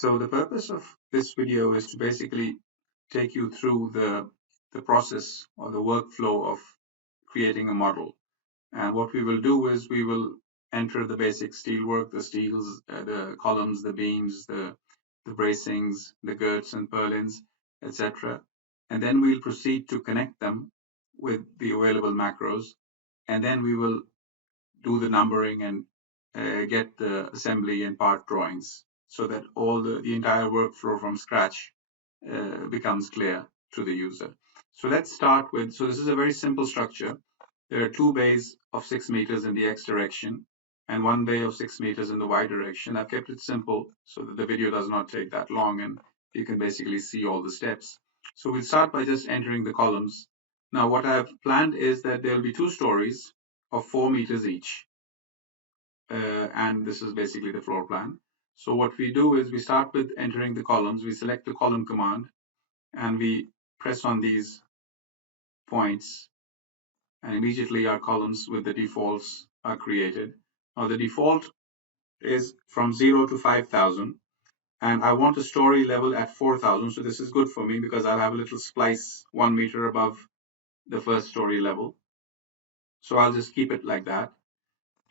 So the purpose of this video is to basically take you through the process or the workflow of creating a model. And what we will do is we will enter the basic steelwork, the steels, the columns, the beams, the bracings, the girts and purlins, etc. And then we'll proceed to connect them with the available macros. And then we will do the numbering and get the assembly and part drawings so that all the entire workflow from scratch becomes clear to the user. So let's start with, so this is a very simple structure. There are two bays of 6 meters in the X direction and one bay of 6 meters in the Y direction. I've kept it simple so that the video does not take that long and you can basically see all the steps. So we'll start by just entering the columns. Now what I've planned is that there'll be two stories of 4 meters each. And this is basically the floor plan. So what we do is we start with entering the columns. We select the column command and we press on these points, and immediately our columns with the defaults are created. Now the default is from 0 to 5,000, and I want a story level at 4,000. So this is good for me because I'll have a little splice 1 meter above the first story level. So I'll just keep it like that.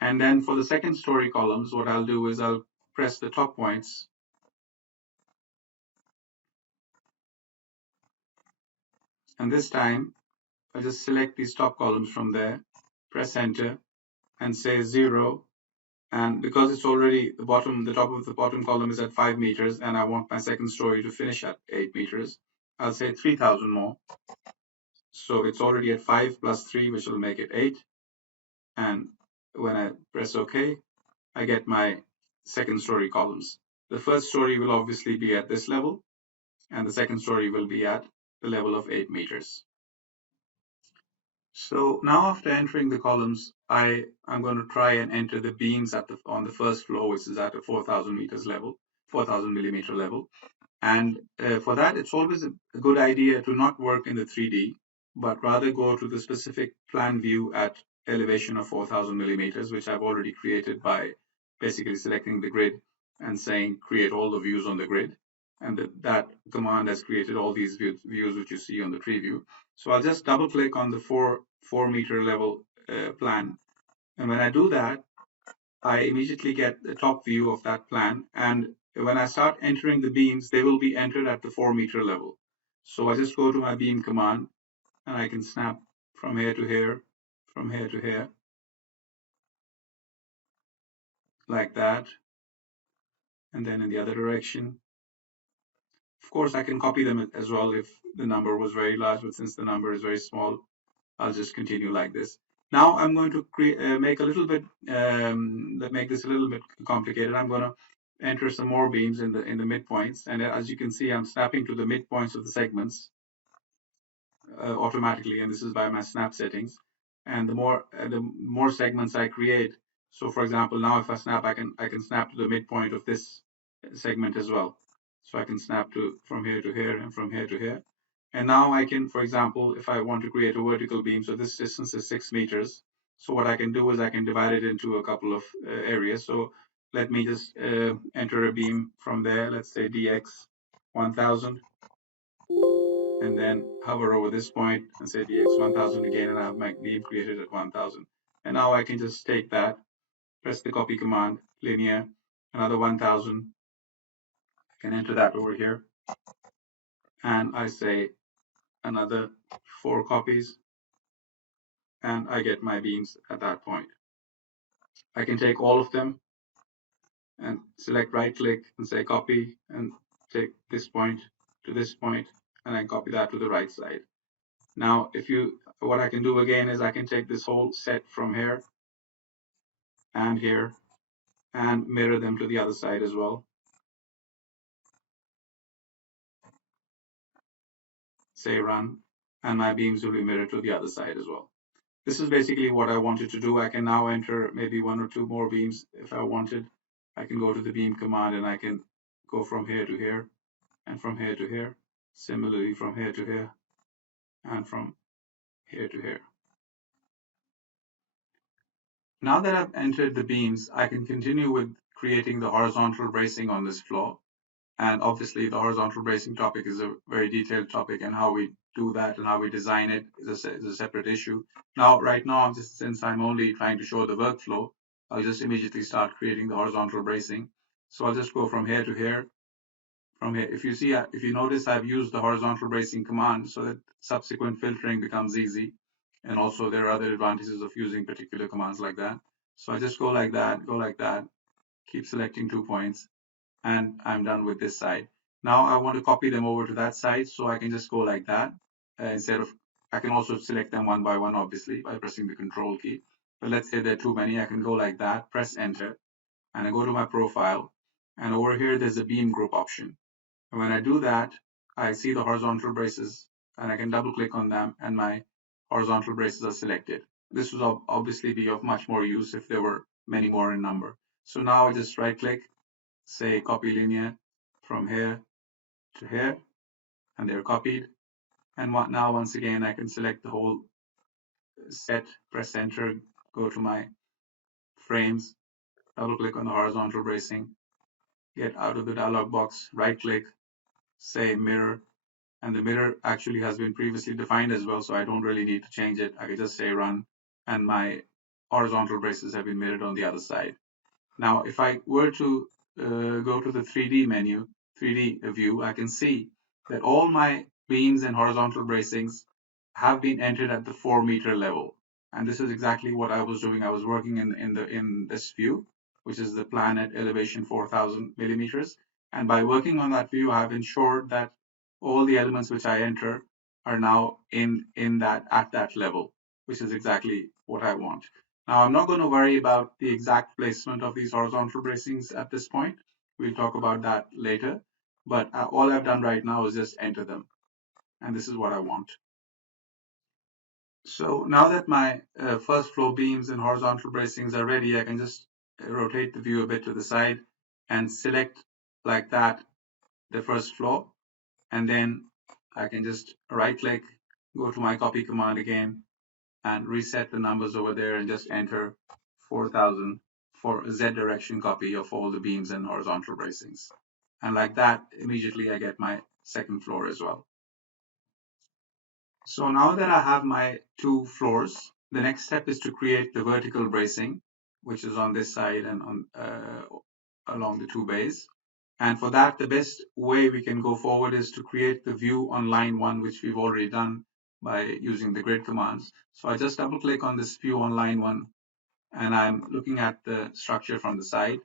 And then for the second story columns, what I'll do is I'll press the top points. And this time, I'll just select these top columns from there, press enter, and say 0. And because it's already the top of the bottom column is at 5 meters, and I want my second story to finish at 8 meters, I'll say 3,000 more. So it's already at 5 plus 3, which will make it 8. And when I press OK, I get my second story columns. The first story will obviously be at this level, and the second story will be at the level of 8 meters. So now after entering the columns, I'm going to try and enter the beams on the first floor, which is at a 4,000 meters level, 4,000 millimeter level. And for that, it's always a good idea to not work in the 3D, but rather go to the specific plan view at elevation of 4,000 millimeters, which I've already created by basically selecting the grid and saying create all the views on the grid. And that command has created all these views which you see on the tree view. So I'll just double click on the 4 meter level plan. And when I do that, I immediately get the top view of that plan. And when I start entering the beams, they will be entered at the 4 meter level. So I just go to my beam command and I can snap from here to here, from here to here, like that. And then in the other direction. Of course, I can copy them as well if the number was very large, but since the number is very small, I'll just continue like this. Now I'm going to make this a little bit complicated. I'm going to enter some more beams in the midpoints, and as you can see, I'm snapping to the midpoints of the segments automatically, and this is by my snap settings. And the more segments I create, so for example, now if I snap, I can snap to the midpoint of this segment as well. So I can snap from here to here and from here to here. And now I can, for example, if I want to create a vertical beam, so this distance is 6 meters. So what I can do is I can divide it into a couple of areas. So let me just enter a beam from there. Let's say DX 1000. And then hover over this point and say DX 1000 again, and I have my beam created at 1000. And now I can just take that, press the copy command, linear, another 1000. I can enter that over here. And I say another 4 copies, and I get my beams at that point. I can take all of them and select right click and say copy and take this point to this point, and I copy that to the right side. Now, what I can do again is I can take this whole set from here and here and mirror them to the other side as well. Say run, and my beams will be mirrored to the other side as well. This is basically what I wanted to do. I can now enter maybe 1 or 2 more beams if I wanted. I can go to the beam command and I can go from here to here and from here to here. Similarly from here to here and from here to here. Now that I've entered the beams, I can continue with creating the horizontal bracing on this floor. And obviously the horizontal bracing topic is a very detailed topic, and how we do that and how we design it is a separate issue. Now, right now, since I'm only trying to show the workflow, I'll just immediately start creating the horizontal bracing. So I'll just go from here to here. From here, if you notice, I've used the horizontal bracing command so that subsequent filtering becomes easy. And also there are other advantages of using particular commands like that. So I just go like that, keep selecting 2 points, and I'm done with this side. Now I want to copy them over to that side, so I can just go like that. Instead of, I can also select them one by one, obviously, by pressing the control key. But let's say there are too many, I can go like that, press enter, and I go to my profile. And over here, there's a beam group option. And when I do that, I see the horizontal braces, and I can double click on them, and my horizontal braces are selected. This would obviously be of much more use if there were many more in number. So now I just right click, say copy linear from here to here, and they're copied. And now once again, I can select the whole set, press enter, go to my frames, double click on the horizontal bracing, get out of the dialog box, right click, say mirror, and the mirror actually has been previously defined as well, so I don't really need to change it. I can just say run, and my horizontal braces have been mirrored on the other side. Now, if I were to go to the 3D menu, 3D view, I can see that all my beams and horizontal bracings have been entered at the 4-meter level. And this is exactly what I was doing. I was working in this view, which is the plan at elevation 4,000 millimeters. And by working on that view, I have ensured that all the elements which I enter are now in that at that level, which is exactly what I want. Now, I'm not going to worry about the exact placement of these horizontal bracings at this point. We'll talk about that later. But all I've done right now is just enter them. And this is what I want. So now that my first floor beams and horizontal bracings are ready, I can just rotate the view a bit to the side and select like that the first floor. And then I can just right click, go to my copy command again, and reset the numbers over there and just enter 4,000 for a Z direction copy of all the beams and horizontal bracings. And like that, immediately I get my second floor as well. So now that I have my 2 floors, the next step is to create the vertical bracing, which is on this side and on along the 2 bays. And for that, the best way we can go forward is to create the view on line 1, which we've already done by using the grid commands. So I just double click on this view on line 1, and I'm looking at the structure from the side.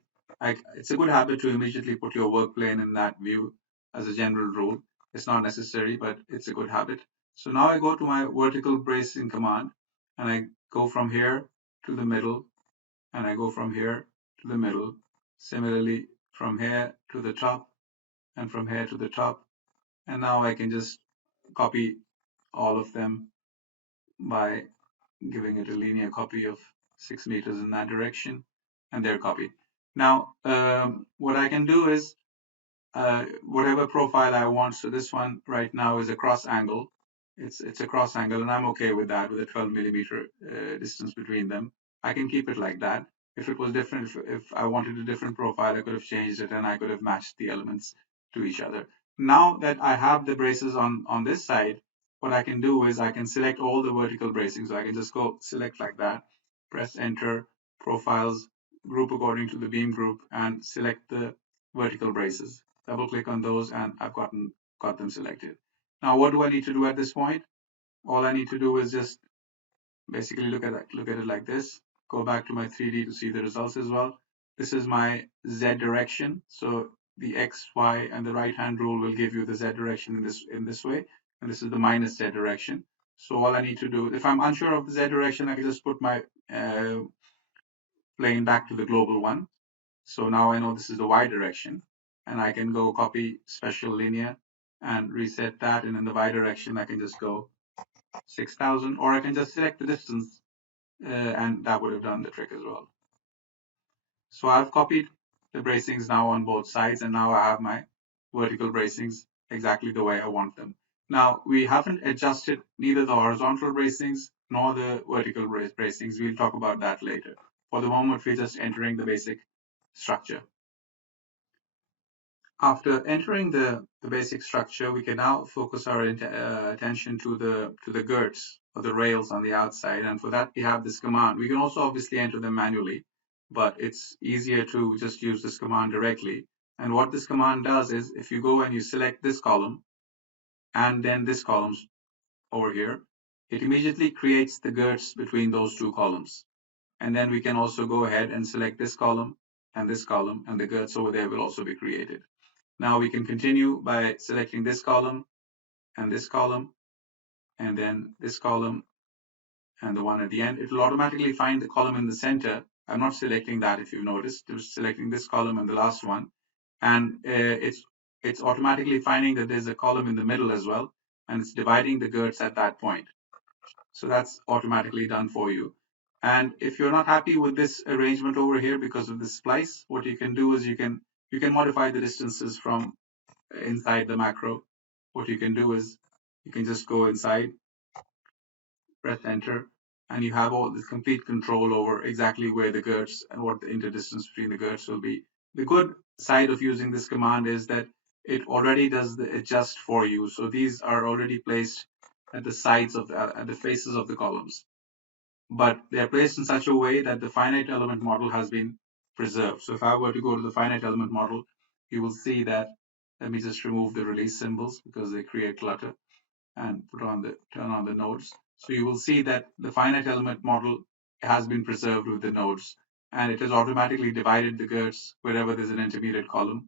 It's a good habit to immediately put your work plane in that view as a general rule. It's not necessary, but it's a good habit. So now I go to my vertical bracing command, and I go from here to the middle, and I go from here to the middle. Similarly, from here to the top, and from here to the top. And now I can just copy all of them by giving it a linear copy of 6 meters in that direction, and they're copied. Now, what I can do is whatever profile I want. So this one right now is a cross angle. It's a cross angle, and I'm okay with that, with a 12 millimeter distance between them. I can keep it like that. If it was different, if I wanted a different profile, I could have changed it and I could have matched the elements to each other. Now that I have the braces on this side, what I can do is I can select all the vertical bracing. So I can just go select like that, press enter, profiles, group according to the beam group, and select the vertical braces. Double click on those, and I've got them selected. Now, what do I need to do at this point? All I need to do is just basically look at it like this. Go back to my 3D to see the results as well. This is my Z direction. So the X, Y, and the right hand rule will give you the Z direction in this way, and this is the minus Z direction. So all I need to do, if I'm unsure of the Z direction, I can just put my plane back to the global one. So now I know this is the Y direction, and I can go copy special linear and reset that. And in the Y direction, I can just go 6,000, or I can just select the distance, and that would have done the trick as well. So I've copied the bracings now on both sides, and now I have my vertical bracings exactly the way I want them. Now, we haven't adjusted neither the horizontal bracings nor the vertical bracings. We'll talk about that later. For the moment, we're just entering the basic structure. After entering the basic structure, we can now focus our attention to the girts or the rails on the outside. And for that, we have this command. We can also obviously enter them manually, but it's easier to just use this command directly. And what this command does is if you go and you select this column and then this column over here, it immediately creates the girts between those two columns. And then we can also go ahead and select this column, and the girts over there will also be created. Now we can continue by selecting this column, and then this column, and the one at the end. It will automatically find the column in the center. I'm not selecting that if you've noticed. Just selecting this column and the last one. And it's automatically finding that there's a column in the middle as well, and it's dividing the girts at that point. So that's automatically done for you. And if you're not happy with this arrangement over here because of this splice, what you can do is you can modify the distances from inside the macro. What you can do is you can just go inside, press enter, and you have all this complete control over exactly where the girts and what the interdistance between the girts will be. The good side of using this command is that it already does the adjust for you. So these are already placed at the sides of at the faces of the columns, but they're placed in such a way that the finite element model has been preserved. So if I were to go to the finite element model, you will see that, let me just remove the release symbols because they create clutter and turn on the nodes. So you will see that the finite element model has been preserved with the nodes, and it has automatically divided the girts wherever there's an intermediate column.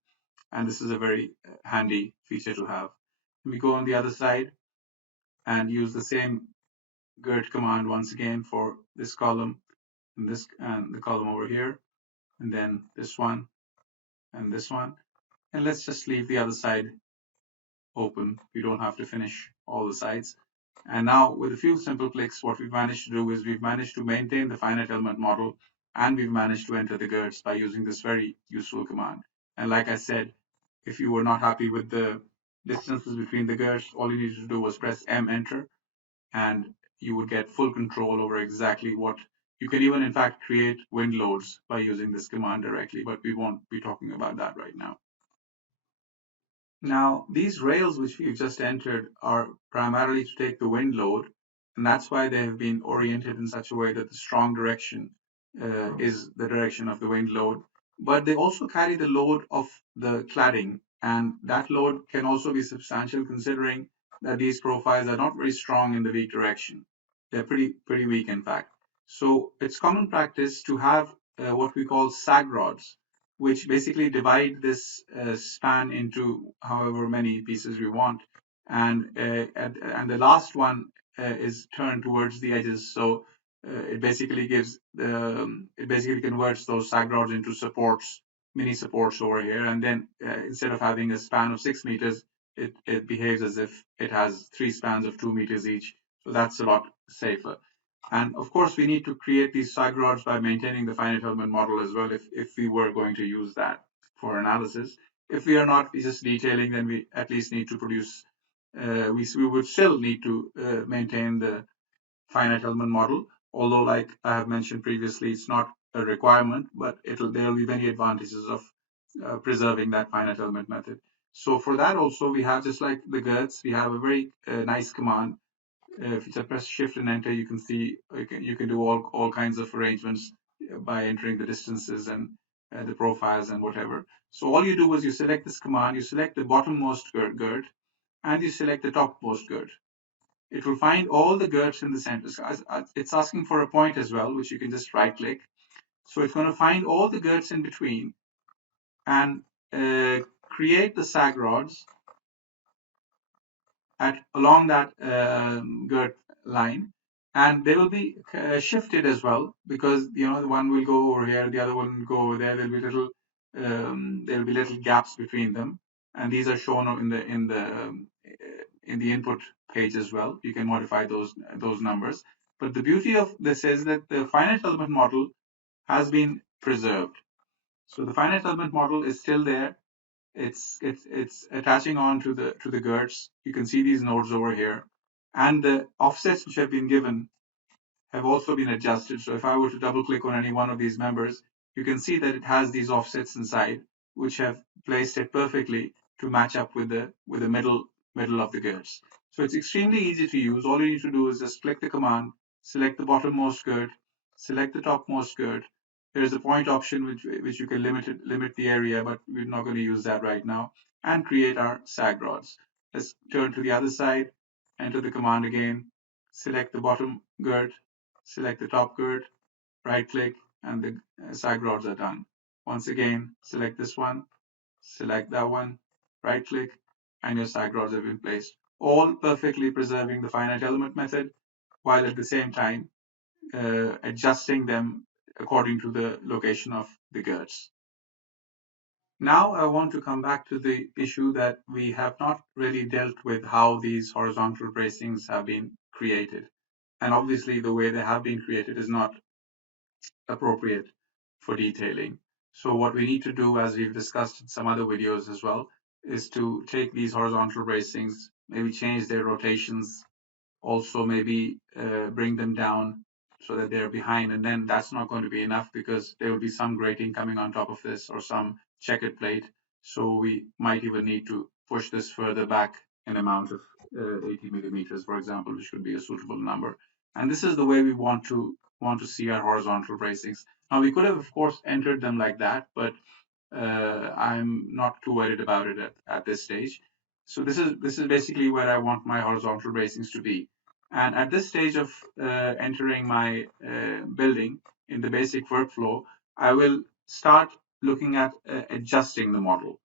And this is a very handy feature to have. We go on the other side and use the same girt command once again for this column and this and the column over here, and then this one and this one. And let's just leave the other side open. We don't have to finish all the sides. And now with a few simple clicks, what we've managed to do is we've managed to maintain the finite element model, and we've managed to enter the girts by using this very useful command. And like I said, if you were not happy with the distances between the girts, all you needed to do was press M enter, and you would get full control over exactly what you can even in fact create wind loads by using this command directly, but we won't be talking about that right now. Now, these rails which we've just entered are primarily to take the wind load, and that's why they have been oriented in such a way that the strong direction is the direction of the wind load. But they also carry the load of the cladding, and that load can also be substantial considering that these profiles are not very strong in the weak direction. They're pretty weak, in fact. So it's common practice to have what we call sag rods, which basically divide this span into however many pieces we want. And the last one is turned towards the edges. So it basically it basically converts those sag rods into supports, mini supports over here. And then instead of having a span of 6 meters, it behaves as if it has 3 spans of 2 meters each. So that's a lot safer. And of course, we need to create these sag rods by maintaining the finite element model as well, if we were going to use that for analysis. If we are not just detailing, then we at least need to produce, we would still need to maintain the finite element model, although like I have mentioned previously, it's not a requirement, but there will be many advantages of preserving that finite element method. So for that also, we have, just like the GERTS, we have a very nice command. If you press shift and enter, you can see you can do all kinds of arrangements by entering the distances and the profiles and whatever. So all you do is you select this command, you select the bottommost GERT, and you select the topmost GERT. It will find all the GERTs in the center. So it's asking for a point as well, which you can just right click. So it's going to find all the GERTs in between and create the sag rods along that GERT line, and they will be shifted as well, because the one will go over here, the other one will go over there. There'll be little gaps between them, and these are shown in the input page as well. You can modify those numbers. But the beauty of this is that the finite element model has been preserved. So the finite element model is still there. It's attaching on to the girts. You can see these nodes over here, and the offsets which have been given have also been adjusted. So if I were to double click on any one of these members, you can see that it has these offsets inside, which have placed it perfectly to match up with the middle of the girts. So it's extremely easy to use. All you need to do is just click the command, select the bottommost girt, select the topmost girt. There's a point option which you can limit the area, but we're not going to use that right now, and create our sag rods. Let's turn to the other side, enter the command again, select the bottom girt, select the top girt, right click, and the sag rods are done. Once again, select this one, select that one, right click, and your sag rods have been placed. All perfectly preserving the finite element method, while at the same time adjusting them according to the location of the girts. Now I want to come back to the issue that we have not really dealt with, how these horizontal bracings have been created. And obviously the way they have been created is not appropriate for detailing. So what we need to do, as we've discussed in some other videos as well, is to take these horizontal bracings, maybe change their rotations, also maybe bring them down so that they're behind. And then that's not going to be enough, because there will be some grating coming on top of this or some checkered plate. So we might even need to push this further back an amount of 80 millimeters, for example, which could be a suitable number. And this is the way we want to see our horizontal bracings. Now we could have, of course, entered them like that, but I'm not too worried about it at this stage. So this is basically where I want my horizontal bracings to be. And at this stage of entering my building in the basic workflow, I will start looking at adjusting the model.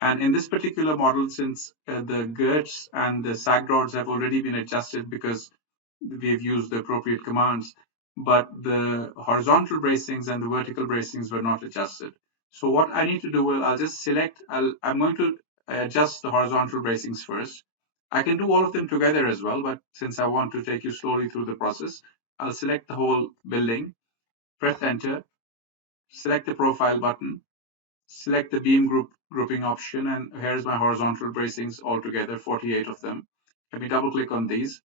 And in this particular model, since the girts and the sag rods have already been adjusted because we've used the appropriate commands, but the horizontal bracings and the vertical bracings were not adjusted. So what I need to do is I'll just select, I'm going to adjust the horizontal bracings first. I can do all of them together as well, but since I want to take you slowly through the process, I'll select the whole building, press enter, select the profile button, select the beam grouping option, and here's my horizontal bracings altogether, 48 of them. Let me double click on these,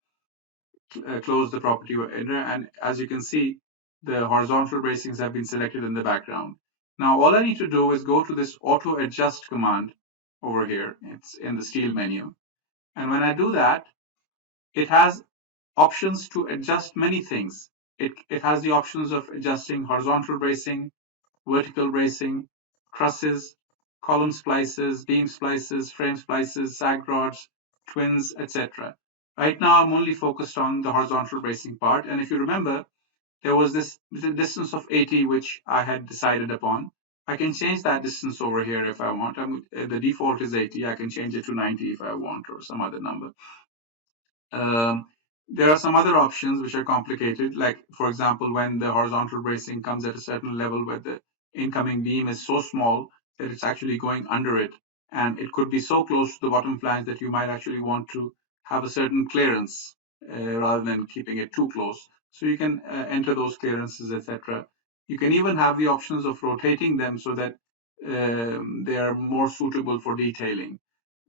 close the property editor, and as you can see, the horizontal bracings have been selected in the background. Now all I need to do is go to this auto adjust command over here. It's in the steel menu. And when I do that, it has options to adjust many things. It has the options of adjusting horizontal bracing, vertical bracing, trusses, column splices, beam splices, frame splices, sag rods, twins, etc. Right now, I'm only focused on the horizontal bracing part. And if you remember, there was this distance of 80, which I had decided upon. I can change that distance over here if I want. The default is 80. I can change it to 90 if I want, or some other number. There are some other options which are complicated, like, for example, when the horizontal bracing comes at a certain level where the incoming beam is so small that it's actually going under it, and it could be so close to the bottom flange that you might actually want to have a certain clearance rather than keeping it too close. So you can enter those clearances, etc. You can even have the options of rotating them so that they are more suitable for detailing,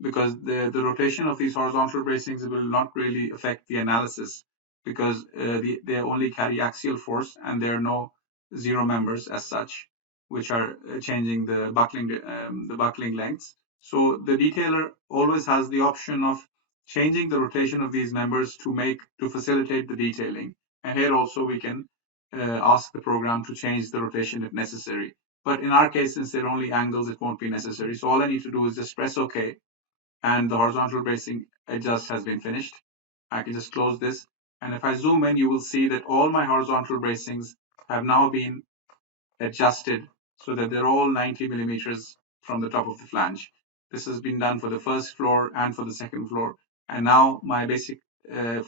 because the rotation of these horizontal bracings will not really affect the analysis, because they only carry axial force and there are no zero members as such, which are changing the buckling lengths. So the detailer always has the option of changing the rotation of these members to facilitate the detailing. And here also we can ask the program to change the rotation if necessary. But in our case, since they're only angles, it won't be necessary. So all I need to do is just press OK, and the horizontal bracing adjust has been finished. I can just close this. And if I zoom in, you will see that all my horizontal bracings have now been adjusted so that they're all 90 millimeters from the top of the flange. This has been done for the first floor and for the second floor. And now my basic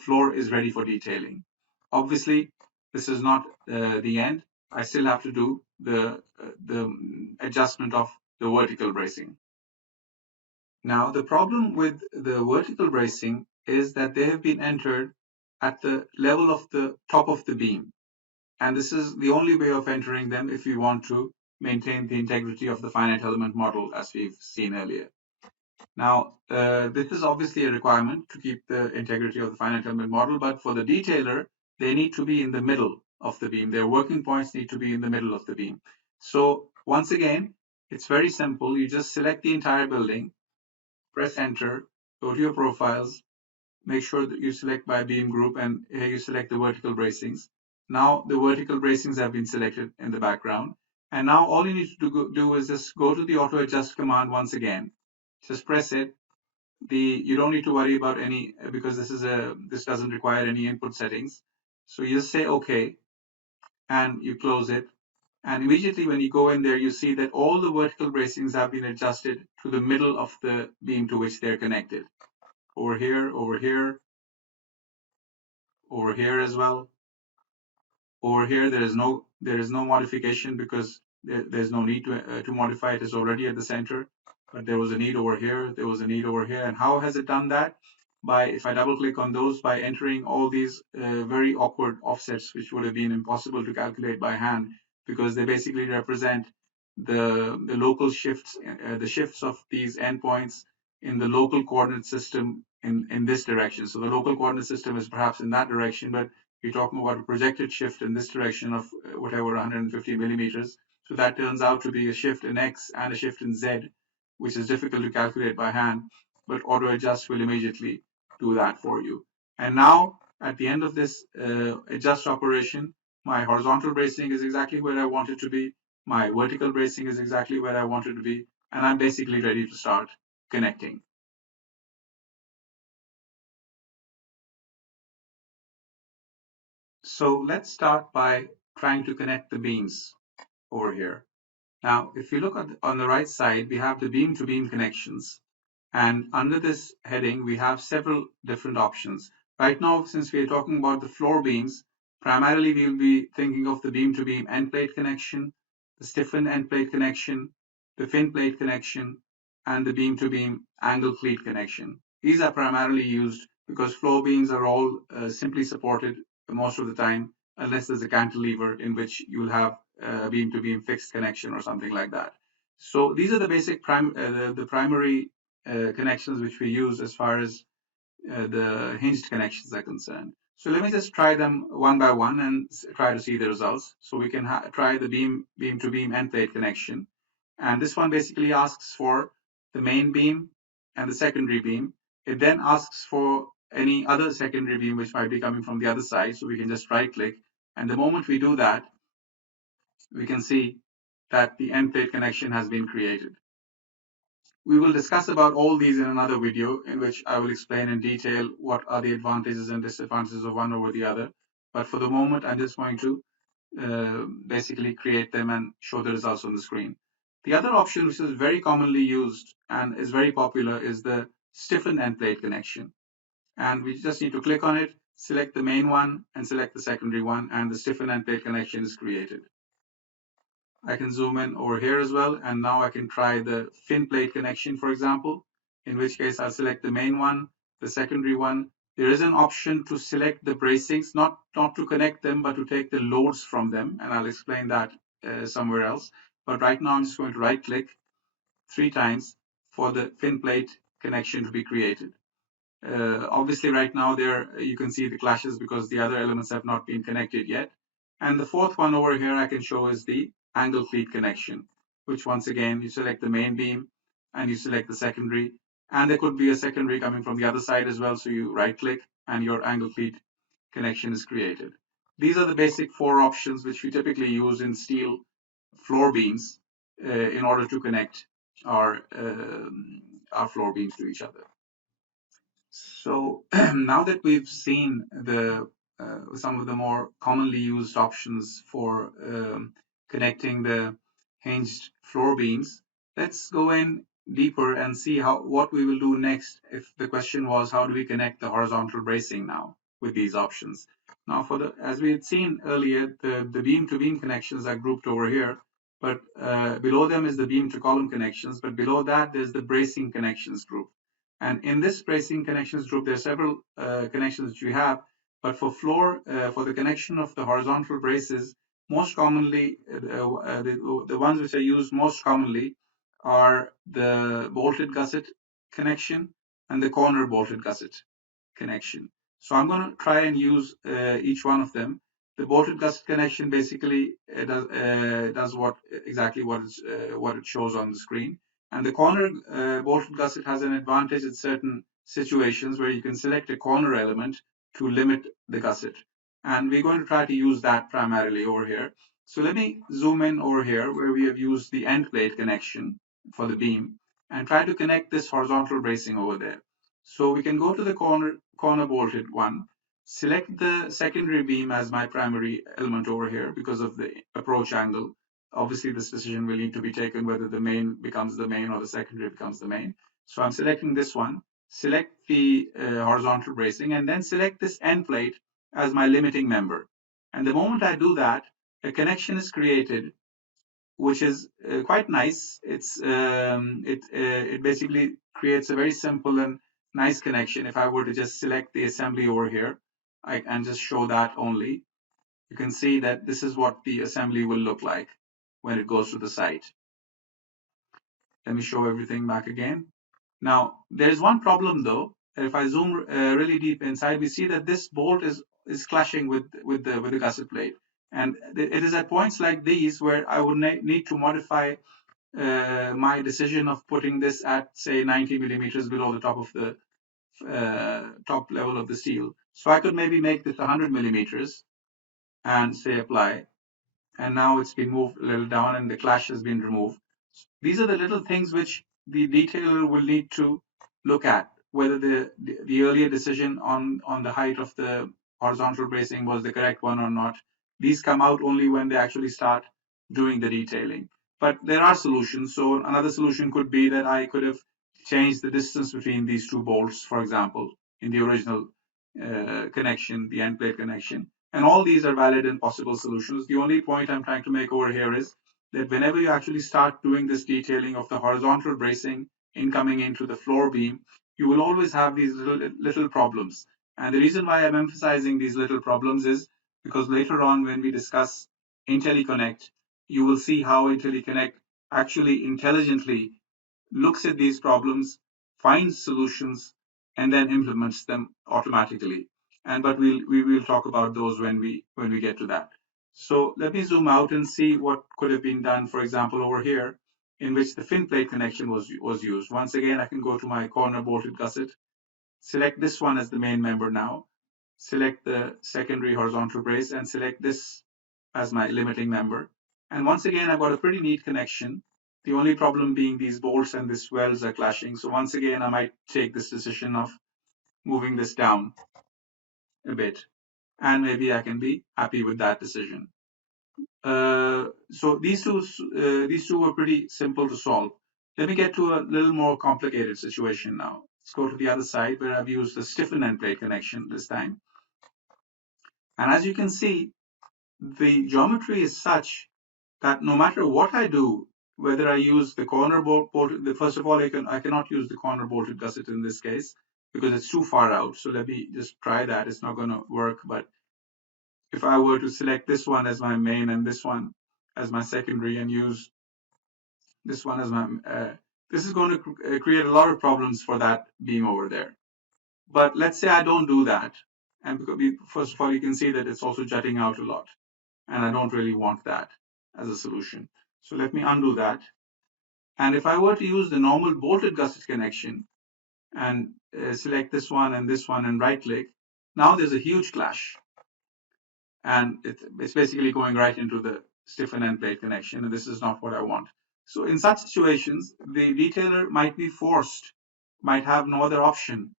floor is ready for detailing. Obviously, this is not the end. I still have to do the adjustment of the vertical bracing. Now, the problem with the vertical bracing is that they have been entered at the level of the top of the beam. And this is the only way of entering them if we want to maintain the integrity of the finite element model, as we've seen earlier. Now, this is obviously a requirement to keep the integrity of the finite element model, but for the detailer, they need to be in the middle of the beam. Their working points need to be in the middle of the beam. So once again, It's very simple. You just select the entire building, press enter, go to your profiles, make sure that you select by beam group, and here you select the vertical bracings. Now the vertical bracings have been selected in the background. And now all you need to do is just go to the auto adjust command once again. Just press it. You don't need to worry about any, because this doesn't require any input settings. So you just say okay, and you close it. And immediately when you go in there, you see that all the vertical bracings have been adjusted to the middle of the beam to which they're connected. Over here, over here, over here as well. Over here, there is no modification because there's no need to modify it. It's already at the center. But there was a need over here. There was a need over here. And how has it done that? If I double click on those, by entering all these very awkward offsets, which would have been impossible to calculate by hand, because they basically represent the local shifts, the shifts of these endpoints in the local coordinate system in this direction. So the local coordinate system is perhaps in that direction, but you're talking about a projected shift in this direction of whatever 150 millimeters. So that turns out to be a shift in X and a shift in Z, which is difficult to calculate by hand, but auto adjust will immediately do that for you. And now at the end of this adjust operation, my horizontal bracing is exactly where I want it to be. My vertical bracing is exactly where I want it to be. And I'm basically ready to start connecting. So let's start by trying to connect the beams over here. Now, if you look on the right side, we have the beam-to-beam connections. And under this heading, we have several different options. Right now, since we are talking about the floor beams, primarily we'll be thinking of the beam-to-beam end plate connection, the stiffened end plate connection, the fin plate connection, and the beam-to-beam angle cleat connection. These are primarily used because floor beams are all simply supported most of the time, unless there's a cantilever in which you'll have beam-to-beam fixed connection or something like that. So these are the basic the primary connections which we use as far as the hinged connections are concerned. So let me just try them one by one and try to see the results. So we can try the beam to beam end plate connection. And this one basically asks for the main beam and the secondary beam. It then asks for any other secondary beam which might be coming from the other side. So we can just right click. And the moment we do that, we can see that the end plate connection has been created. We will discuss about all these in another video in which I will explain in detail what are the advantages and disadvantages of one over the other. But for the moment, I'm just going to basically create them and show the results on the screen. The other option, which is very commonly used and is very popular, is the stiffened end plate connection. And we just need to click on it, select the main one, and select the secondary one, and the stiffened end plate connection is created. I can zoom in over here as well, and now I can try the fin plate connection, for example, in which case I'll select the main one, the secondary one. There is an option to select the bracings, not to connect them, but to take the loads from them, and I'll explain that somewhere else. But right now I'm just going to right click 3 times for the fin plate connection to be created. Obviously, right now there you can see the clashes because the other elements have not been connected yet. And the fourth one over here I can show is the angle cleat connection, which once again you select the main beam and you select the secondary, and there could be a secondary coming from the other side as well. So you right click and your angle cleat connection is created. These are the basic 4 options which we typically use in steel floor beams in order to connect our floor beams to each other. So now that we've seen some of the more commonly used options for connecting the hinged floor beams, let's go in deeper and see what we will do next. If the question was, how do we connect the horizontal bracing now with these options? Now, as we had seen earlier, the beam to beam connections are grouped over here, but below them is the beam to column connections, but below that there's the bracing connections group. And in this bracing connections group, there are several connections which we have. But for for the connection of the horizontal braces, most commonly, the ones which are used most commonly are the bolted gusset connection and the corner bolted gusset connection. So I'm going to try and use each one of them. The bolted gusset connection basically does exactly what it shows on the screen. And the corner bolted gusset has an advantage in certain situations where you can select a corner element to limit the gusset. And we're going to try to use that primarily over here. So let me zoom in over here where we have used the end plate connection for the beam and try to connect this horizontal bracing over there. So we can go to the corner bolted one, select the secondary beam as my primary element over here because of the approach angle. Obviously, this decision will need to be taken whether the main becomes the main or the secondary becomes the main. So I'm selecting this one, select the horizontal bracing, and then select this end plate as my limiting member. And the moment I do that, a connection is created, which is quite nice. It basically creates a very simple and nice connection. If I were to just select the assembly over here and just show that only, you can see that this is what the assembly will look like when it goes to the site. Let me show everything back again. Now, there's one problem though. If I zoom really deep inside, we see that this bolt is clashing with the gusset plate, and it is at points like these where I would need to modify my decision of putting this at say 90 millimeters below the top of the top level of the steel. So I could maybe make this 100 millimeters and say apply, and now it's been moved a little down and the clash has been removed. These are the little things which the detailer will need to look at, whether the earlier decision on the height of the horizontal bracing was the correct one or not. These come out only when they actually start doing the detailing. But there are solutions. So another solution could be that I could have changed the distance between these two bolts, for example, in the original connection, the end plate connection. And all these are valid and possible solutions. The only point I'm trying to make over here is that whenever you actually start doing this detailing of the horizontal bracing incoming into the floor beam, you will always have these little problems. And the reason why I'm emphasizing these little problems is because later on when we discuss IntelliConnect, you will see how IntelliConnect actually intelligently looks at these problems, finds solutions, and then implements them automatically. And but we will talk about those when we get to that. So let me zoom out and see what could have been done, for example, over here, in which the fin plate connection was used. Once again, I can go to my corner bolted gusset, select this one as the main member now, select the secondary horizontal brace, and select this as my limiting member. And once again, I've got a pretty neat connection. The only problem being these bolts and these welds are clashing. So once again, I might take this decision of moving this down a bit. And maybe I can be happy with that decision. So these two were pretty simple to solve. Let me get to a little more complicated situation now. Let's go to the other side where I've used the stiffen end plate connection this time. And as you can see, the geometry is such that no matter what I do, whether I use the corner bolt, first of all, I cannot use the corner bolted gusset in this case because it's too far out. So let me just try that. It's not going to work. But if I were to select this one as my main and this one as my secondary and use this one as my, this is going to create a lot of problems for that beam over there. But let's say I don't do that. And because first of all, you can see that it's also jutting out a lot. And I don't really want that as a solution. So let me undo that. And if I were to use the normal bolted gusset connection and select this one and right click, now there's a huge clash. And it's basically going right into the stiffen end plate connection. And this is not what I want. So in such situations, the detailer might be forced, might have no other option,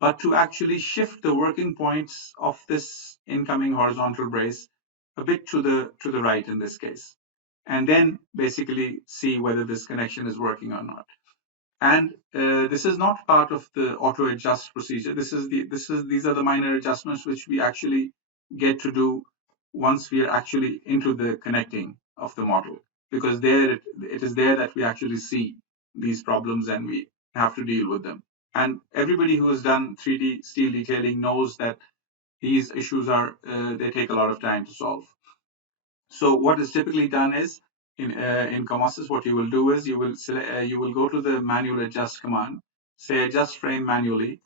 but to actually shift the working points of this incoming horizontal brace a bit to the right in this case, and then basically see whether this connection is working or not. And this is not part of the auto adjust procedure. These are the minor adjustments which we actually get to do once we are actually into the connecting of the model, because there it is there that we actually see these problems and we have to deal with them. And everybody who has done 3D steel detailing knows that these issues they take a lot of time to solve. So what is typically done is in COMOSYS, what you will do is you will go to the manual adjust command, say adjust frame manually,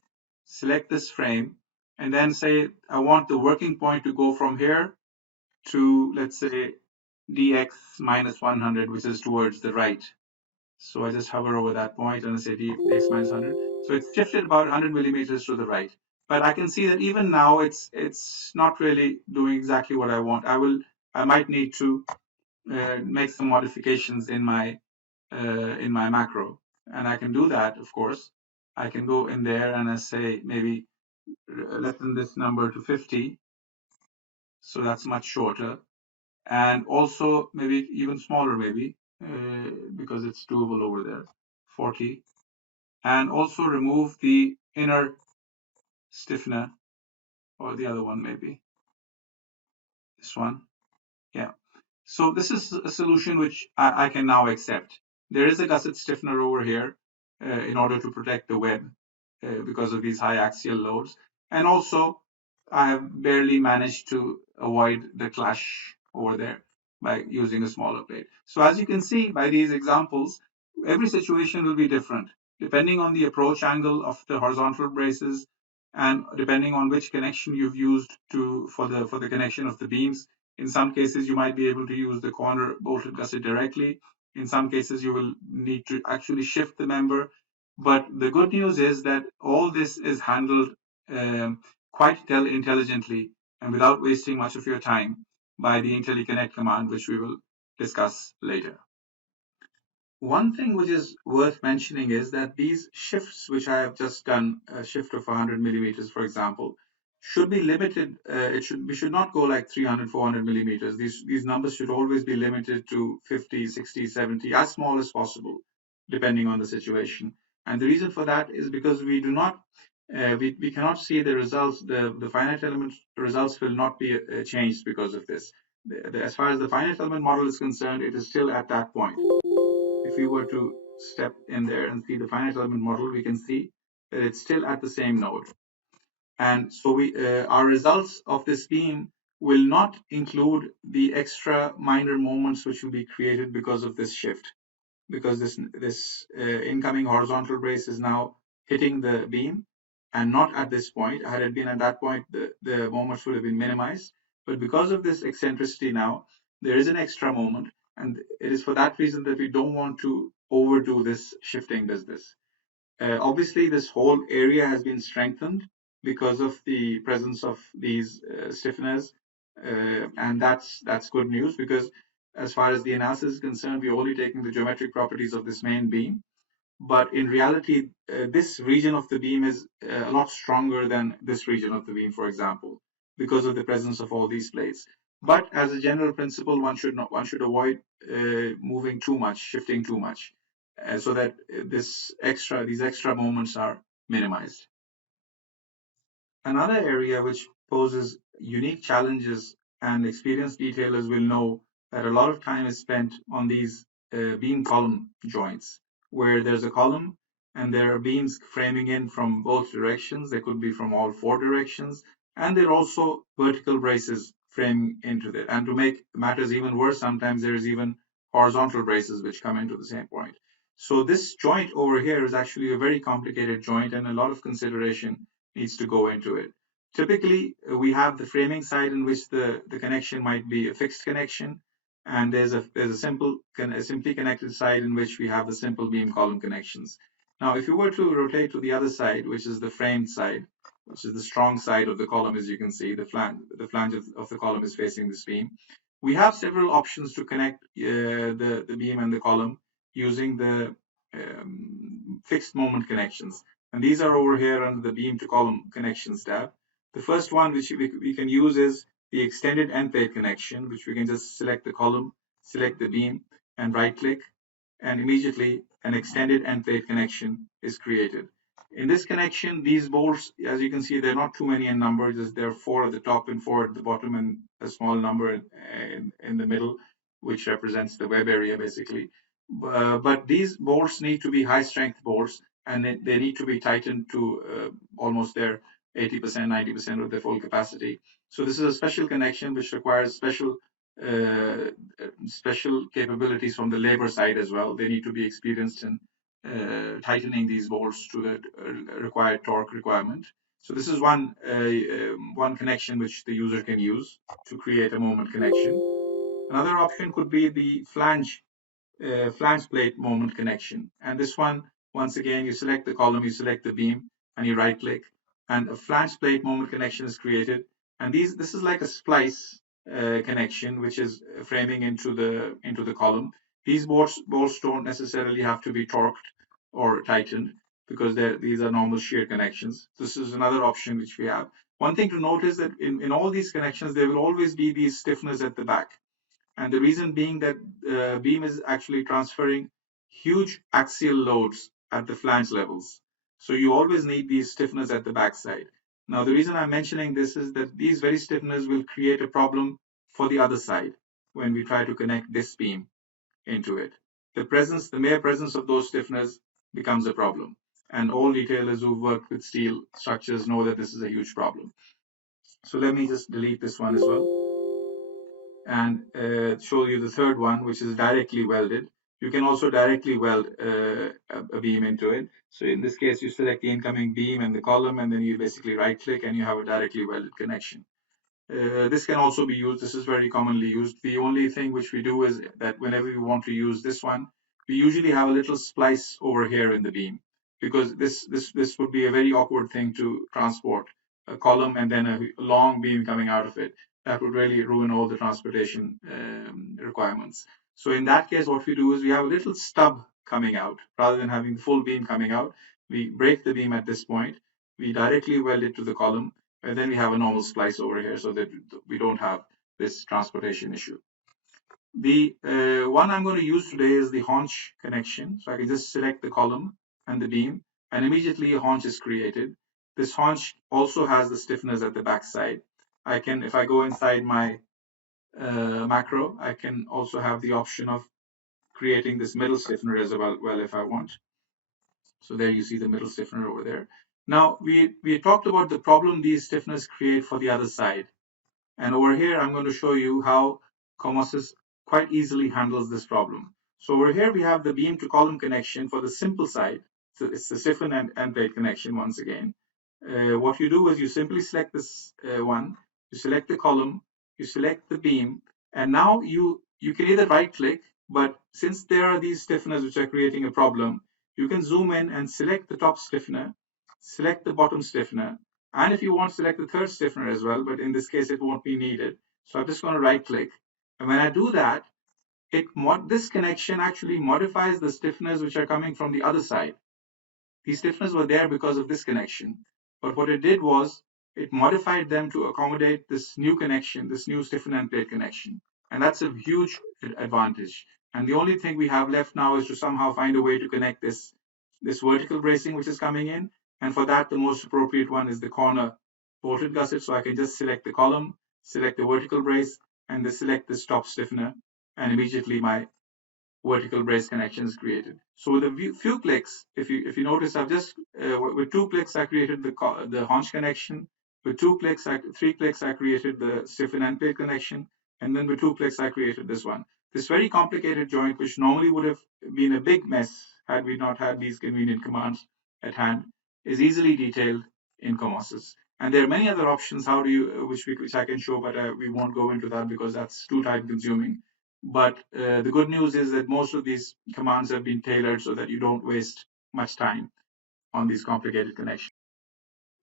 select this frame, and then say I want the working point to go from here to, let's say, dx minus 100, which is towards the right. So I just hover over that point and I say dx minus 100. So it's shifted about 100 millimeters to the right. But I can see that even now it's not really doing exactly what I want. I might need to make some modifications in my macro, and I can do that. Of course, I can go in there and I say maybe lessen this number to 50, so that's much shorter, and also maybe even smaller, maybe because it's doable over there, 40, and also remove the inner stiffener, or the other one, maybe this one. Yeah. So this is a solution which I can now accept. There is a gusset stiffener over here in order to protect the web because of these high axial loads. And also, I have barely managed to avoid the clash over there by using a smaller plate. So as you can see by these examples, every situation will be different depending on the approach angle of the horizontal braces and depending on which connection you've used for the connection of the beams. In some cases, you might be able to use the corner bolted gusset directly. In some cases, you will need to actually shift the member. But the good news is that all this is handled quite intelligently and without wasting much of your time by the IntelliConnect command, which we will discuss later. One thing which is worth mentioning is that these shifts, which I have just done, a shift of 100 millimeters, for example, should be limited. We should not go like 300, 400 millimeters. These numbers should always be limited to 50, 60, 70, as small as possible, depending on the situation. And the reason for that is because we do not, we cannot see the results. The finite element results will not be changed because of this. As far as the finite element model is concerned, it is still at that point. If we were to step in there and see the finite element model, we can see that it's still at the same node. And so our results of this beam will not include the extra minor moments which will be created because of this shift, because this incoming horizontal brace is now hitting the beam and not at this point. Had it been at that point, the moments would have been minimized. But because of this eccentricity now, there is an extra moment. And it is for that reason that we don't want to overdo this shifting business. Obviously, this whole area has been strengthened because of the presence of these stiffeners. And that's good news, because as far as the analysis is concerned, we're only taking the geometric properties of this main beam. But in reality, this region of the beam is a lot stronger than this region of the beam, for example, because of the presence of all these plates. But as a general principle, one should avoid moving too much, shifting too much, so that these extra moments are minimized. Another area which poses unique challenges, and experienced detailers will know that a lot of time is spent on these beam column joints, where there's a column and there are beams framing in from both directions. They could be from all four directions, and there are also vertical braces framing into it. And to make matters even worse, sometimes there is even horizontal braces which come into the same point. So this joint over here is actually a very complicated joint, and a lot of consideration needs to go into it. Typically, we have the framing side in which the connection might be a fixed connection, and there's a simply connected side in which we have the simple beam column connections. Now, if you were to rotate to the other side, which is the framed side, which is the strong side of the column, as you can see, the flange of the column is facing this beam. We have several options to connect the beam and the column using the fixed moment connections. And these are over here under the beam to column connections tab. The first one which we can use is the extended end plate connection, which we can just select the column, select the beam, and right click, and immediately an extended end plate connection is created. In this connection, these bolts, as you can see, they're not too many in number. There are 4 at the top and 4 at the bottom, and a small number in the middle, which represents the web area basically. But these bolts need to be high strength bolts, and they need to be tightened to almost their 80%, 90% of their full capacity. So this is a special connection which requires special capabilities from the labor side as well. They need to be experienced in tightening these bolts to the required torque requirement. So this is one connection which the user can use to create a moment connection. Another option could be the flange plate moment connection. And this one, once again, you select the column, you select the beam, and you right click, and a flange plate moment connection is created. And this is like a splice connection, which is framing into the column. These bolts don't necessarily have to be torqued or tightened because these are normal shear connections. This is another option which we have. One thing to note is that in all these connections, there will always be these stiffeners at the back. And the reason being that beam is actually transferring huge axial loads at the flange levels. So you always need these stiffeners at the backside. Now, the reason I'm mentioning this is that these very stiffeners will create a problem for the other side when we try to connect this beam into it. The mere presence of those stiffeners becomes a problem. And all detailers who've worked with steel structures know that this is a huge problem. So let me just delete this one as well and show you the third one, which is directly welded. You can also directly weld a beam into it. So in this case, you select the incoming beam and the column, and then you basically right click and you have a directly welded connection. This can also be used. This is very commonly used. The only thing which we do is that whenever we want to use this one, we usually have a little splice over here in the beam because this would be a very awkward thing to transport, a column and then a long beam coming out of it. That would really ruin all the transportation requirements. So in that case, what we do is we have a little stub coming out rather than having the full beam coming out. We break the beam at this point. We directly weld it to the column, and then we have a normal splice over here so that we don't have this transportation issue. The one I'm going to use today is the haunch connection. So I can just select the column and the beam, and immediately a haunch is created. This haunch also has the stiffeners at the back side. I can, if I go inside my macro, I can also have the option of creating this middle stiffener as well if I want. So there you see the middle stiffener over there. Now we talked about the problem these stiffeners create for the other side. And over here, I'm going to show you how COMOSYS quite easily handles this problem. So over here, we have the beam to column connection for the simple side. So it's the stiffen and end plate connection once again. What you do is you simply select this one, you select the column, you select the beam, and now you can either right click, but since there are these stiffeners which are creating a problem, you can zoom in and select the top stiffener, select the bottom stiffener, and if you want, select the third stiffener as well, but in this case, it won't be needed. So I'm just going to right click. And when I do that, this connection actually modifies the stiffeners which are coming from the other side. These stiffeners were there because of this connection. But what it did was it modified them to accommodate this new connection, this new stiffen and plate connection. And that's a huge advantage. And the only thing we have left now is to somehow find a way to connect this vertical bracing which is coming in. And for that, the most appropriate one is the corner bolted gusset. So I can just select the column, select the vertical brace, and then select the top stiffener. And immediately my vertical brace connection is created. So with a few clicks, if you notice, I've just with 2 clicks I created the haunch connection. With 3 clicks I created the stiffen end plate connection, and then with 2 clicks I created this one. This very complicated joint, which normally would have been a big mess had we not had these convenient commands at hand, is easily detailed in COMOSYS. And there are many other options. How do you which I can show, but we won't go into that because that's too time consuming. But the good news is that most of these commands have been tailored so that you don't waste much time on these complicated connections.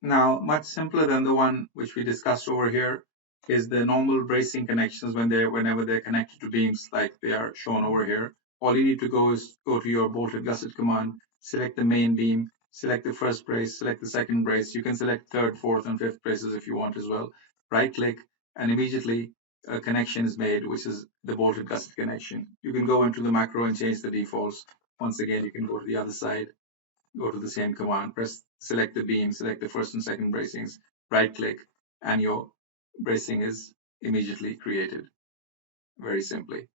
Now, much simpler than the one which we discussed over here is the normal bracing connections whenever they're connected to beams like they are shown over here. All you need to go is go to your bolted gusset command, select the main beam, select the first brace, select the second brace. You can select third, fourth, and fifth braces if you want as well. Right click, and immediately a connection is made, which is the bolted gusset connection. You can go into the macro and change the defaults. Once again, you can go to the other side, go to the same command, select the beam, select the first and second bracings, right click, and your bracing is immediately created very simply.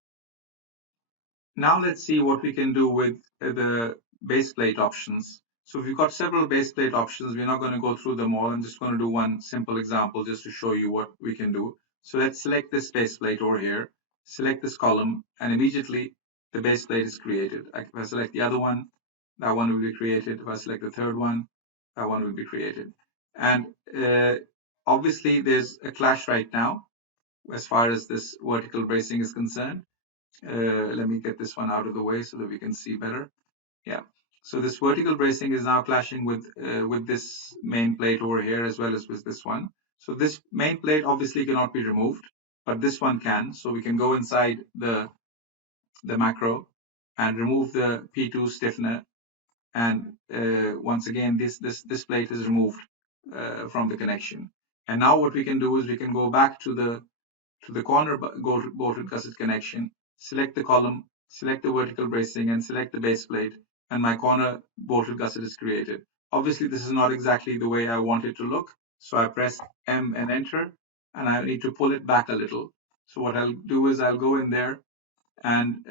Now let's see what we can do with the base plate options. So we've got several base plate options. We're not going to go through them all. I'm just going to do one simple example just to show you what we can do. So let's select this base plate over here, select this column, and immediately the base plate is created. If I select the other one, that one will be created. If I select the third one, that one will be created. And obviously there's a clash right now as far as this vertical bracing is concerned. Let me get this one out of the way so that we can see better. Yeah. So this vertical bracing is now clashing with this main plate over here as well as with this one. So this main plate obviously cannot be removed, but this one can. So we can go inside the macro and remove the P2 stiffener, and once again this plate is removed from the connection. And now what we can do is we can go back to the corner bolted gusset connection, select the column, select the vertical bracing, and select the base plate, and my corner bolted gusset is created. Obviously, this is not exactly the way I want it to look, so I press M and enter, and I need to pull it back a little. So what I'll do is I'll go in there, and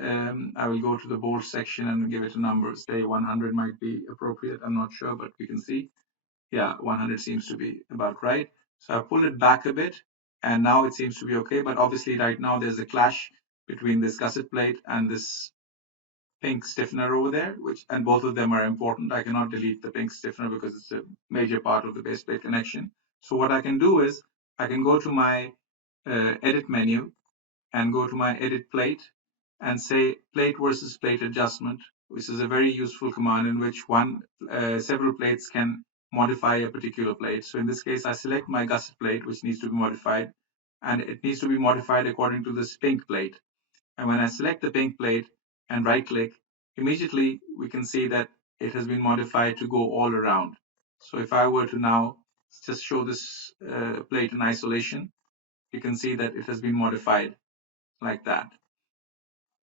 I will go to the bolt section and give it a number. Say 100 might be appropriate. I'm not sure, but we can see. Yeah, 100 seems to be about right. So I pull it back a bit, and now it seems to be okay. But obviously, right now there's a clash between this gusset plate and this pink stiffener over there, and both of them are important. I cannot delete the pink stiffener because it's a major part of the base plate connection. So what I can do is I can go to my edit menu and go to my edit plate and say plate versus plate adjustment, which is a very useful command in which several plates can modify a particular plate. So in this case, I select my gusset plate, which needs to be modified, and it needs to be modified according to this pink plate. And when I select the pink plate and right click, immediately we can see that it has been modified to go all around. So if I were to now just show this plate in isolation, you can see that it has been modified like that.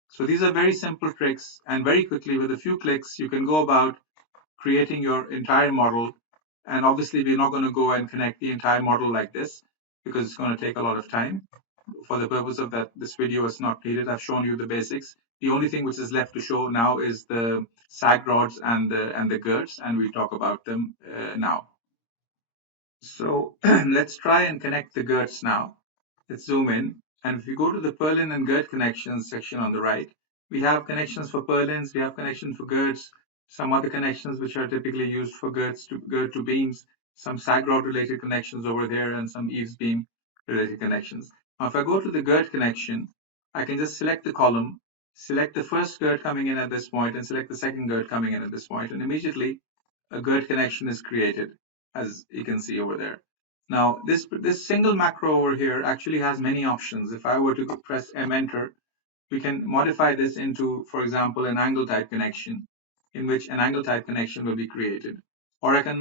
So these are very simple tricks, and very quickly with a few clicks, you can go about creating your entire model. And obviously, we're not going to go and connect the entire model like this because it's going to take a lot of time. For the purpose of that, this video is not needed. I've shown you the basics. The only thing which is left to show now is the sag rods and the girts, and we talk about them now. So let's try and connect the girts now. Let's zoom in. And if you go to the purlin and girt connections section on the right, we have connections for purlins, we have connections for girts, some other connections which are typically used for girt to beams, some sag rod related connections over there, and some eaves beam related connections. Now, if I go to the girt connection, I can just select the column, select the first girt coming in at this point, and select the second girt coming in at this point, and immediately a girt connection is created, as you can see over there. Now, this single macro over here actually has many options. If I were to press M enter, we can modify this into, for example, an angle type connection, in which an angle type connection will be created. Or I can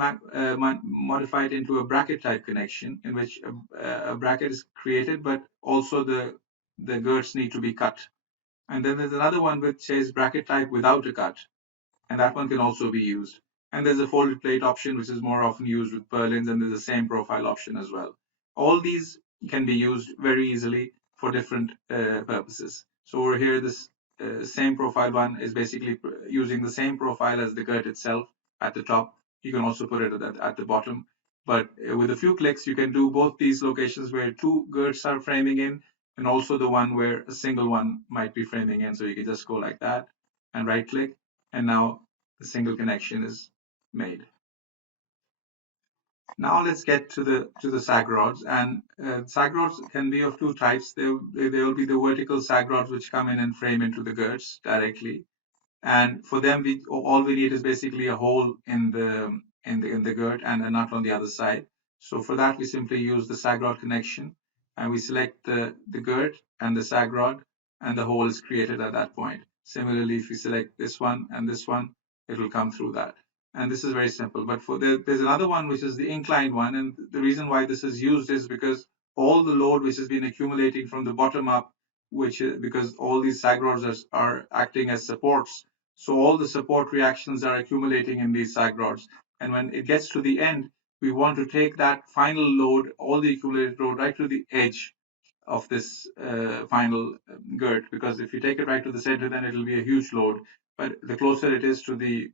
modify it into a bracket type connection, in which a bracket is created, but also the girts need to be cut. And then there's another one which says bracket type without a cut, and that one can also be used. And there's a folded plate option, which is more often used with purlins, and there's the same profile option as well. All these can be used very easily for different purposes. So over here, this same profile one is basically using the same profile as the girt itself at the top. You can also put it at the bottom. But with a few clicks, you can do both these locations where two girts are framing in, and also the one where a single one might be framing in. So you can just go like that and right click, and now the single connection is made. Now let's get to the sag rods, and sag rods can be of two types. There will be the vertical sag rods which come in and frame into the girts directly, and for them all we need is basically a hole in the girt and a nut on the other side. So for that we simply use the sag rod connection, and we select the girt and the sag rod, and the hole is created at that point. Similarly, if we select this one and this one, it will come through that. And this is very simple. But there's another one which is the inclined one, and the reason why this is used is because all the load which has been accumulating from the bottom up, which is because all these sag rods are acting as supports, so all the support reactions are accumulating in these sag rods. And when it gets to the end, we want to take that final load, all the accumulated load, right to the edge of this final girt, because if you take it right to the center, then it'll be a huge load. But the closer it is to the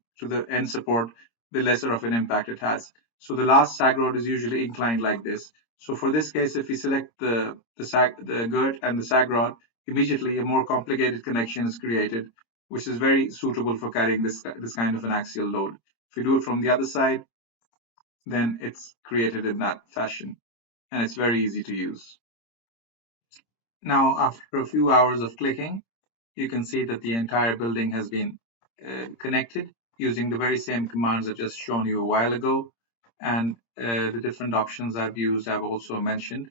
end support, the lesser of an impact it has. So the last sag rod is usually inclined like this. So for this case, if we select the girt and the sag rod, immediately a more complicated connection is created, which is very suitable for carrying this kind of an axial load. If we do it from the other side, then it's created in that fashion, and it's very easy to use. Now, after a few hours of clicking, you can see that the entire building has been connected using the very same commands I've just shown you a while ago. And the different options I've used, I've also mentioned.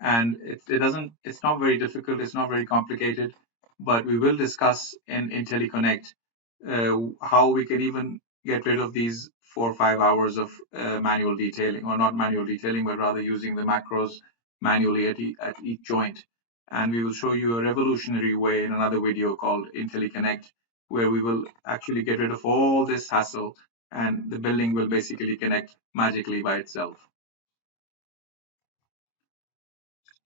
And it's not very difficult, it's not very complicated, but we will discuss in IntelliConnect how we can even get rid of these 4 or 5 hours of manual detailing, or not manual detailing, but rather using the macros manually at each joint. And we will show you a revolutionary way in another video called IntelliConnect, where we will actually get rid of all this hassle and the building will basically connect magically by itself.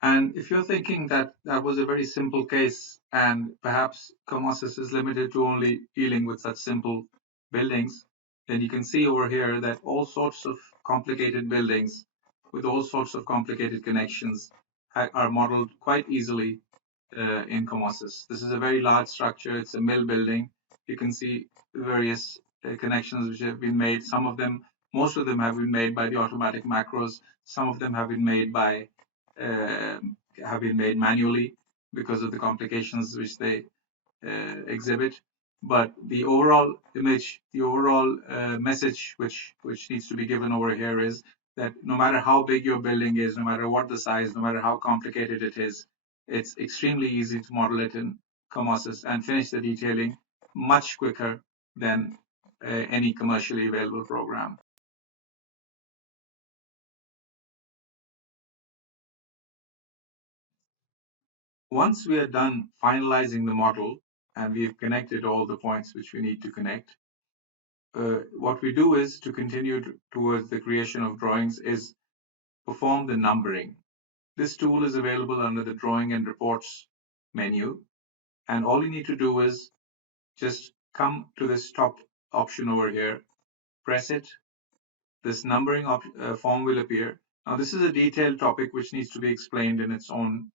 And if you're thinking that that was a very simple case and perhaps COMOSYS is limited to only dealing with such simple buildings, then you can see over here that all sorts of complicated buildings with all sorts of complicated connections are modeled quite easily in COMOSYS. This is a very large structure. It's a mill building. You can see various connections which have been made. Some of them, most of them have been made by the automatic macros. Some of them uh, have been made manually because of the complications which they exhibit. But the overall image, the overall message which needs to be given over here is that no matter how big your building is, no matter what the size, no matter how complicated it is, it's extremely easy to model it in COMOSYS and finish the detailing much quicker than any commercially available program. Once we are done finalizing the model and we've connected all the points which we need to connect, what we do is to continue towards the creation of drawings is perform the numbering. This tool is available under the Drawing and Reports menu, and all you need to do is just come to this top option over here, press it, this numbering form will appear. Now, this is a detailed topic which needs to be explained in its own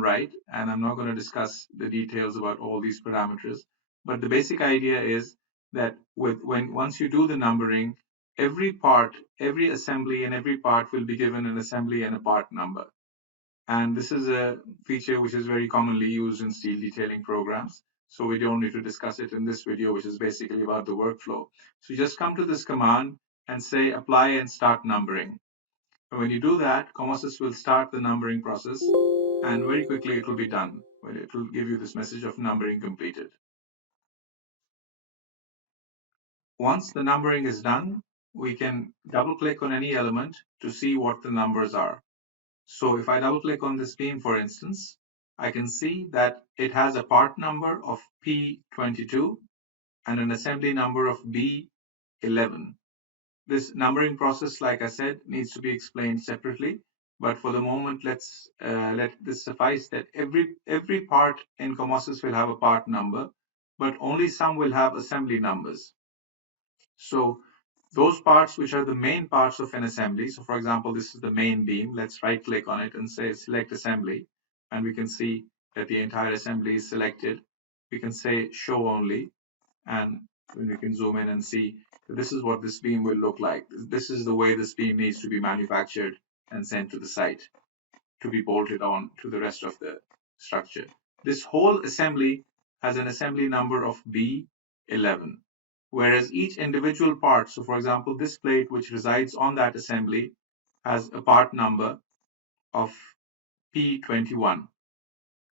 right, and I'm not going to discuss the details about all these parameters. But the basic idea is that once you do the numbering, every part, every assembly, and every part will be given an assembly and a part number. And this is a feature which is very commonly used in steel detailing programs. So we don't need to discuss it in this video, which is basically about the workflow. So just come to this command and say apply and start numbering. And when you do that, COMOSYS will start the numbering process and very quickly it will be done. It will give you this message of numbering completed. Once the numbering is done, we can double click on any element to see what the numbers are. So if I double click on this beam, for instance, I can see that it has a part number of P22 and an assembly number of B11. This numbering process, like I said, needs to be explained separately. But for the moment, let this suffice that every part in COMOSYS will have a part number, but only some will have assembly numbers. So those parts which are the main parts of an assembly. So for example, this is the main beam. Let's right click on it and say select assembly. And we can see that the entire assembly is selected. We can say show only. And we can zoom in and see that this is what this beam will look like. This is the way this beam needs to be manufactured and sent to the site to be bolted on to the rest of the structure. This whole assembly has an assembly number of B11, whereas each individual part, so for example, this plate which resides on that assembly has a part number of P21,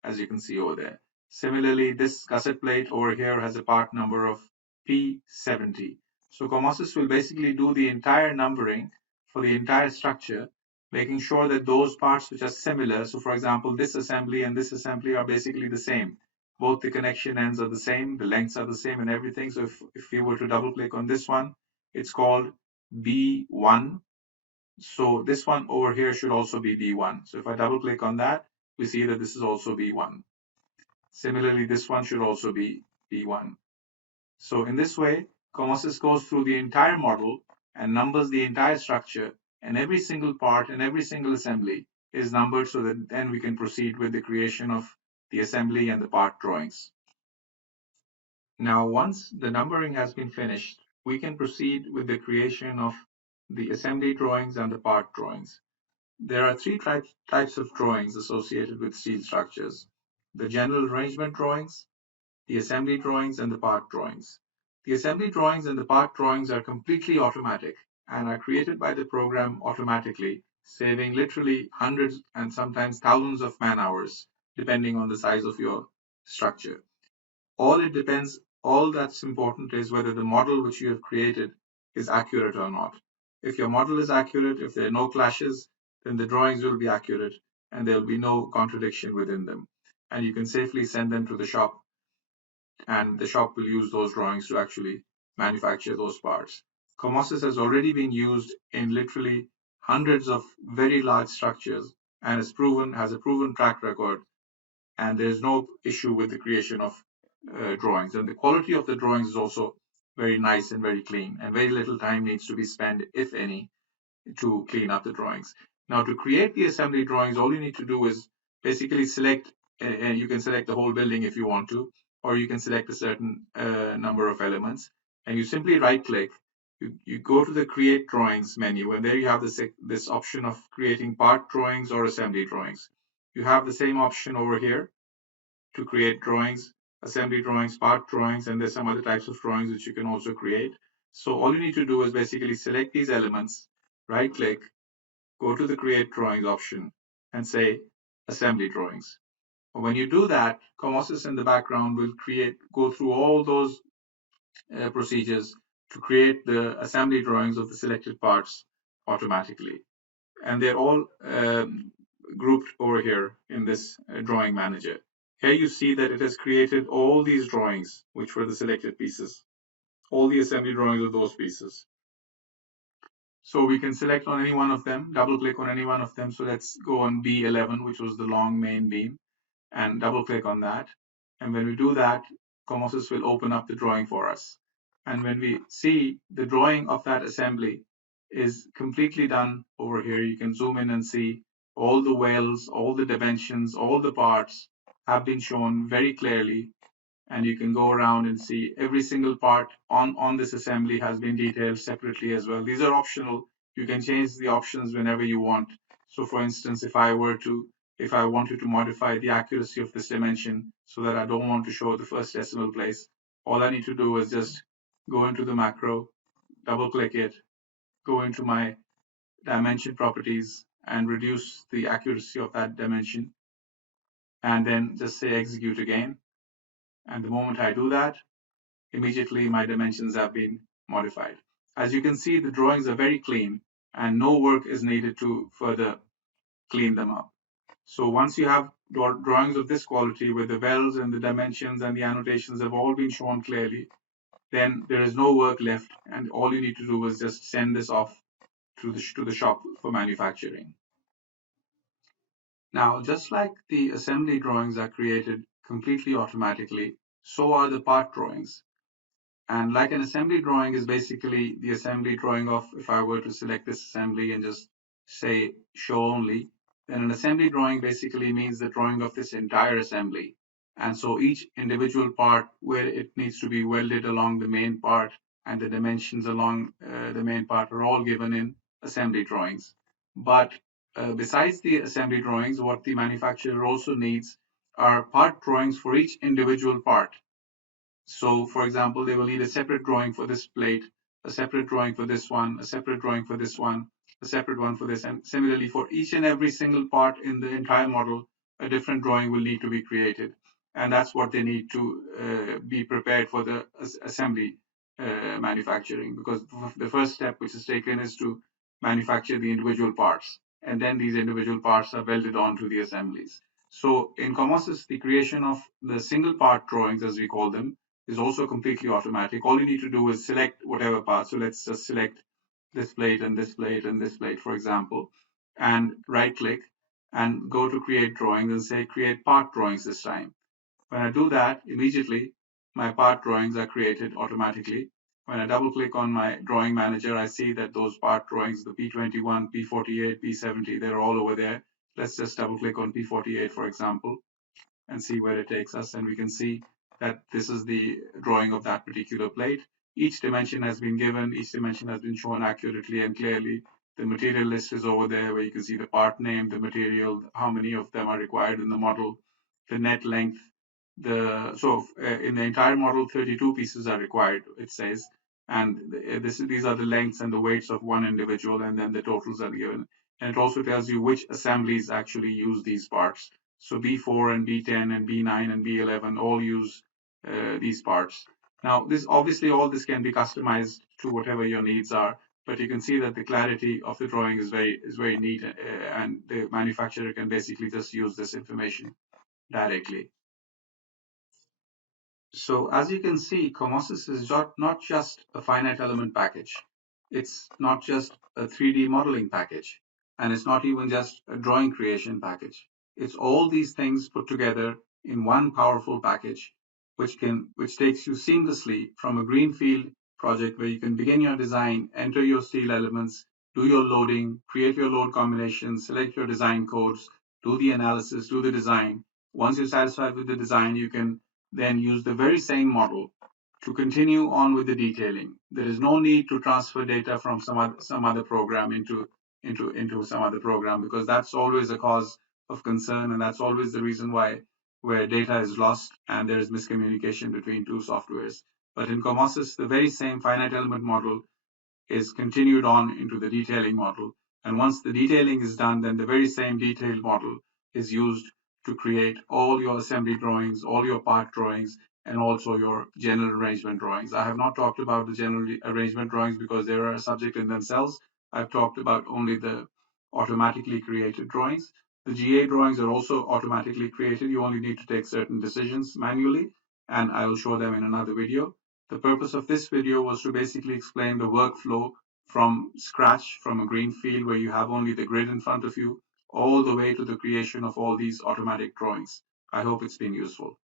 as you can see over there. Similarly, this gusset plate over here has a part number of P70. So COMOSYS will basically do the entire numbering for the entire structure, making sure that those parts which are similar, so for example, this assembly and this assembly are basically the same. Both the connection ends are the same, the lengths are the same and everything. So if we were to double click on this one, it's called B1. So this one over here should also be B1. So if I double click on that, we see that this is also B1. Similarly, this one should also be B1. So in this way, COMOSYS goes through the entire model and numbers the entire structure, and every single part and every single assembly is numbered so that then we can proceed with the creation of the assembly and the part drawings. Now, once the numbering has been finished, we can proceed with the creation of the assembly drawings and the part drawings. There are three types of drawings associated with steel structures: the general arrangement drawings, the assembly drawings, and the part drawings. The assembly drawings and the part drawings are completely automatic and are created by the program automatically, saving literally hundreds and sometimes thousands of man hours, depending on the size of your structure. All that's important is whether the model which you have created is accurate or not. If your model is accurate, if there are no clashes, then the drawings will be accurate and there will be no contradiction within them. And you can safely send them to the shop, and the shop will use those drawings to actually manufacture those parts. COMOSYS has already been used in literally hundreds of very large structures and has a proven track record, and there's no issue with the creation of drawings. And the quality of the drawings is also very nice and very clean, and very little time needs to be spent, if any, to clean up the drawings. Now, to create the assembly drawings, all you need to do is basically select, and you can select the whole building if you want to, or you can select a certain number of elements, and you simply right click. You go to the create drawings menu, and there you have this option of creating part drawings or assembly drawings. You have the same option over here to create drawings, assembly drawings, part drawings, and there's some other types of drawings which you can also create. So all you need to do is basically select these elements, right click, go to the create drawings option, and say assembly drawings. When you do that, COMOSYS in the background will go through all those procedures to create the assembly drawings of the selected parts automatically. And they're all grouped over here in this drawing manager. Here you see that it has created all these drawings, which were the selected pieces, all the assembly drawings of those pieces. So we can select on any one of them, double click on any one of them. So let's go on B11, which was the long main beam, and double click on that. And when we do that, COMOSYS will open up the drawing for us. And when we see the drawing of that assembly is completely done over here, you can zoom in and see all the wells, all the dimensions, all the parts have been shown very clearly, and you can go around and see every single part on this assembly has been detailed separately as well. These are optional. You can change the options whenever you want. So for instance, if I wanted to modify the accuracy of this dimension so that I don't want to show the first decimal place, all I need to do is just go into the macro, double click it, go into my dimension properties and reduce the accuracy of that dimension, and then just say execute again. And the moment I do that, immediately my dimensions have been modified. As you can see, the drawings are very clean and no work is needed to further clean them up. So once you have drawings of this quality with the wells and the dimensions and the annotations have all been shown clearly, then there is no work left, and all you need to do is just send this off to the shop for manufacturing. Now, just like the assembly drawings are created completely automatically, so are the part drawings. And like an assembly drawing is basically the assembly drawing of, if I were to select this assembly and just say show only, then an assembly drawing basically means the drawing of this entire assembly. And so each individual part where it needs to be welded along the main part and the dimensions along the main part are all given in assembly drawings. But besides the assembly drawings, what the manufacturer also needs are part drawings for each individual part. So for example, they will need a separate drawing for this plate, a separate drawing for this one, a separate drawing for this one, a separate one for this. And similarly, for each and every single part in the entire model, a different drawing will need to be created. And that's what they need to be prepared for the assembly manufacturing, because the first step which is taken is to manufacture the individual parts. And then these individual parts are welded onto the assemblies. So in COMOSYS, the creation of the single part drawings, as we call them, is also completely automatic. All you need to do is select whatever part. So let's just select this plate and this plate and this plate, for example, and right click and go to create drawings and say create part drawings this time. When I do that, immediately my part drawings are created automatically. When I double click on my drawing manager, I see that those part drawings, the P21, P48, P70, they're all over there. Let's just double click on P48, for example, and see where it takes us. And we can see that this is the drawing of that particular plate. each dimension has been given, each dimension has been shown accurately and clearly. The material list is over there where you can see the part name, the material, how many of them are required in the model, the net length. In the entire model, 32 pieces are required, it says, and these are the lengths and the weights of one individual, and then the totals are given. And it also tells you which assemblies actually use these parts. So B4 and B10 and B9 and B11 all use these parts. Now, this obviously all this can be customized to whatever your needs are, but you can see that the clarity of the drawing is very neat, and the manufacturer can basically just use this information directly. So as you can see, COMOSYS is not just a finite element package. It's not just a 3D modeling package, and it's not even just a drawing creation package. It's all these things put together in one powerful package, which takes you seamlessly from a greenfield project where you can begin your design, enter your steel elements, do your loading, create your load combinations, select your design codes, do the analysis, do the design. Once you're satisfied with the design, you can then use the very same model to continue on with the detailing. There is no need to transfer data from some other program into some other program, because that's always a cause of concern, and that's always the reason why where data is lost and there is miscommunication between two softwares. But in COMOSYS, the very same finite element model is continued on into the detailing model. And once the detailing is done, then the very same detailed model is used to create all your assembly drawings, all your part drawings, and also your general arrangement drawings. I have not talked about the general arrangement drawings because they are a subject in themselves. I've talked about only the automatically created drawings. The GA drawings are also automatically created. You only need to take certain decisions manually, and I will show them in another video. The purpose of this video was to basically explain the workflow from scratch, from a green field where you have only the grid in front of you, all the way to the creation of all these automatic drawings. I hope it's been useful.